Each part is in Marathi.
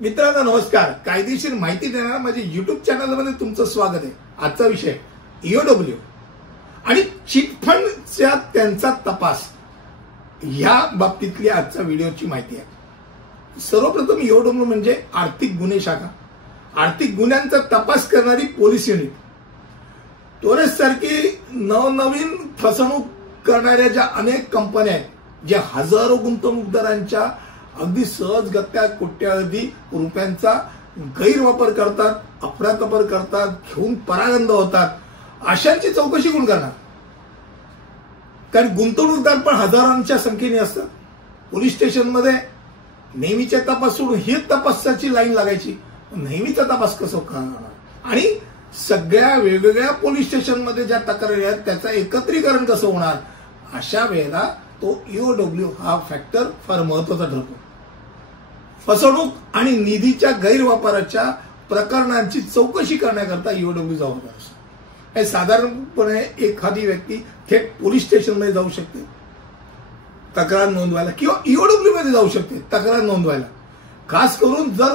मित्रांनो नमस्कार. कायदेशीर माहिती देणाऱ्या माझ्या YouTube चॅनलमध्ये तुमचं स्वागत आहे. आजचा विषय ईओडब्ल्यू आणि चिट फंडचा त्यांचा तपास या बाबतीतली आजचा व्हिडिओची माहिती आहे. सर्वप्रथम ईओडब्ल्यू म्हणजे आर्थिक गुन्हे शाखा, आर्थिक गुन्ह्यांचा तपास करणारी पोलीस युनिट. टोरेस सारखी नवनवीन फसवणूक करणाऱ्या ज्या अनेक कंपन्या आहेत, ज्या हजारो गुंतवणूकदारांच्या अगदी सहजगत्या कोट्यावधी रुपयांचा गैरवापर करतात, अफरातफर करतात, घेऊन परागंद होतात, अशांची चौकशी कोण करणार? कारण गुंतवणूकदार पण हजारांच्या संख्येने असतात. पोलीस स्टेशनमध्ये नेहमीच्या तपास सोडून ही तपासाची लाईन लागायची. नेहमीचा तपास कसं करणार? आणि सगळ्या वेगवेगळ्या पोलीस स्टेशनमध्ये ज्या तक्रारी आहेत त्याचं एकत्रीकरण कसं होणार? अशा वेळेला तो ईओडब्ल्यू हा फॅक्टर फार महत्वाचा ठरतो. फसवणूक आणि निधीच्या गैरवापराच्या प्रकरणांची चौकशी करण्याकरता ईओडब्ल्यू जबाबदार असतो. साधारणपणे एखादी व्यक्ती थेट पोलीस स्टेशनमध्ये जाऊ शकते तक्रार नोंदवायला, किंवा ईओडब्ल्यू मध्ये जाऊ शकते तक्रार नोंदवायला. खास करून जर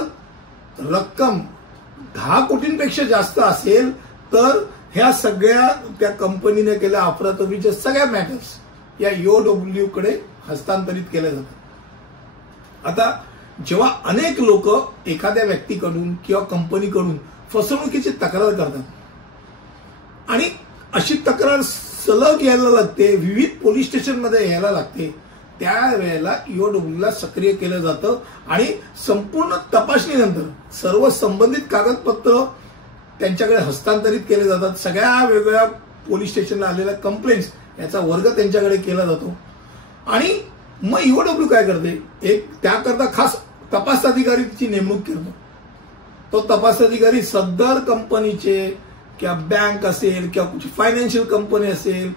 रक्कम 10 कोटींपेक्षा जास्त असेल तर ह्या सगळ्या त्या कंपनीने केल्या अफरातफरीच्या सगळ्या मॅटर्स या ईओडब्ल्यू कडे हस्तांतरित केल्या जातात. आता जेव्हा अनेक लोक एखाद्या व्यक्तीकडून किंवा कंपनीकडून फसवणुकीची तक्रार करतात आणि अशी तक्रार सलग यायला लागते, विविध पोलीस स्टेशनमध्ये यायला लागते, त्यावेळेला ईओडब्ल्यूला सक्रिय केलं जातं आणि संपूर्ण तपासणीनंतर सर्व संबंधित कागदपत्र त्यांच्याकडे हस्तांतरित केले जातात. सगळ्या वेगवेगळ्या पोलीस स्टेशनला आलेल्या कंप्लेंट्स याचा वर्ग त्यांच्याकडे केला जातो. आणि मग ईओडब्ल्यू काय करते, एक त्याकरता खास तपास अधिकारीची नेमणूक करतो. तो तपास अधिकारी सदर कंपनीचे किंवा बँक असेल किंवा कुठची फायनान्शियल कंपनी असेल,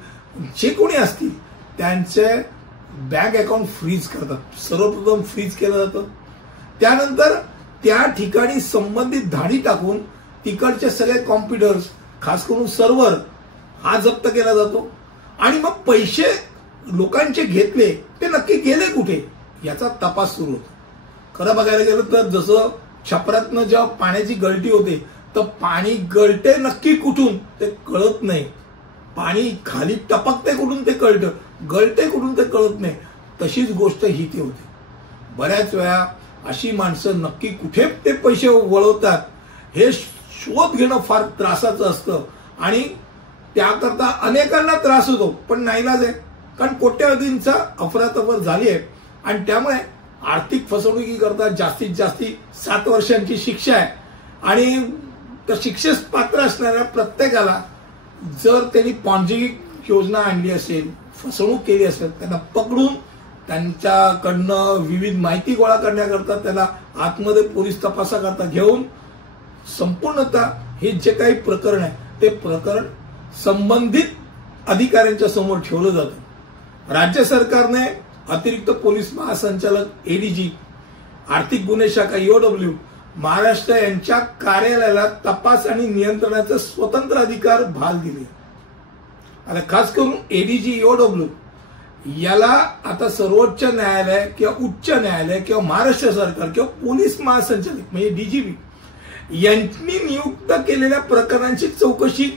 जे कोणी असतील त्यांचे बँक अकाउंट फ्रीज करतात. सर्वप्रथम फ्रीज केलं जातं. त्यानंतर त्या ठिकाणी संबंधित धाडी टाकून तिकडचे सगळे कॉम्प्युटर्स, खास करून सर्व्हर हा जप्त केला जातो. आणि मग पैसे लोकांचे घेतले ते नक्की गेले कुठे याचा तपास सुरू होतो. खरं बघायला गेलं तर जसं छपरातनं जेव्हा पाण्याची गळती होते तर पाणी गळते नक्की कुठून ते कळत नाही. पाणी खाली टपकते कुठून ते कळतं, गळते कुठून ते कळत नाही. तशीच गोष्ट ही ती होते. बऱ्याच वेळा अशी माणसं नक्की कुठे ते पैसे वळवतात हे शोध घेणं फार त्रासाचं असतं आणि त्याकरता अनेकांना त्रास होतो. पण नाईलाज आहे, कारण कोट्यावधींचा अफरातफर झाली आहे आणि त्यामुळे आर्थिक फसवणुकीकरता जास्तीत जास्त 7 वर्षांची शिक्षा आहे. आणि त्या शिक्षेस पात्र असणाऱ्या प्रत्येकाला जर त्यांनी पॉन्झी योजना आणली असेल, फसवणूक केली असेल, त्यांना पकडून त्यांच्याकडनं विविध माहिती गोळा करण्याकरता त्याला आतमध्ये पोलीस तपासाकरता घेऊन संपूर्णतः हे जे काही प्रकरण आहे ते प्रकरण संबंधित अधिकाऱ्यांच्या समोर ठेवलं जातं. राज्य सरकारने अतिरिक्त पोलीस महासंचालक एडीजी, आर्थिक गुन्हे शाखा ईओडब्ल्यू, महाराष्ट्र यांच्या कार्यालयाला तपास आणि नियंत्रणाचे स्वतंत्र अधिकार बहाल दिले. आता खास करून एडीजी ईओडब्ल्यू याला आता सर्वोच्च न्यायालय किंवा उच्च न्यायालय किंवा महाराष्ट्र सरकार किंवा पोलीस महासंचालक म्हणजे डीजीपी यांनी नियुक्त केलेल्या प्रकरणांची चौकशी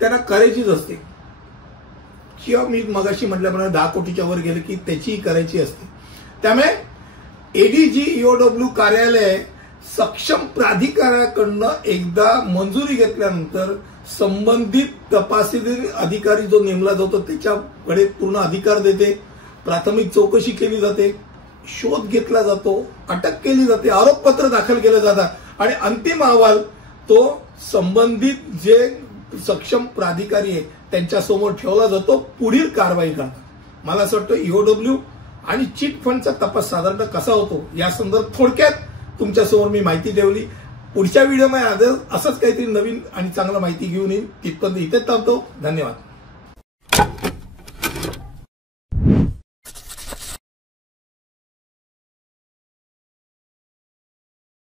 त्यांना करायचीच असते. किंवा मी मगाशी म्हटल्याप्रमाणे 10 कोटीच्या वर गेले की त्याची करायची असते. त्यामुळे एडीजी ईओडब्ल्यू कार्यालय सक्षम प्राधिकाऱ्याकडनं एकदा मंजुरी घेतल्यानंतर संबंधित तपासी अधिकारी जो नेमला जातो त्याच्याकडे पूर्ण अधिकार देते. प्राथमिक चौकशी केली जाते, शोध घेतला जातो, अटक केली जाते, आरोपपत्र दाखल केलं जातात आणि अंतिम अहवाल तो संबंधित जे सक्षम प्राधिकारी आहे त्यांच्या समोर ठेवला जातो पुढील कारवाई करता. मला असं वाटतं ईओडब्ल्यू आणि चिट फंडचा तपास साधारणतः कसा होतो या संदर्भात थोडक्यात तुमच्यासमोर मी माहिती ठेवली. पुढच्या व्हिडिओमध्ये असंच काहीतरी नवीन आणि चांगलं माहिती घेऊन येईल. तिथपर्यंत इथेच थांबतो. धन्यवाद.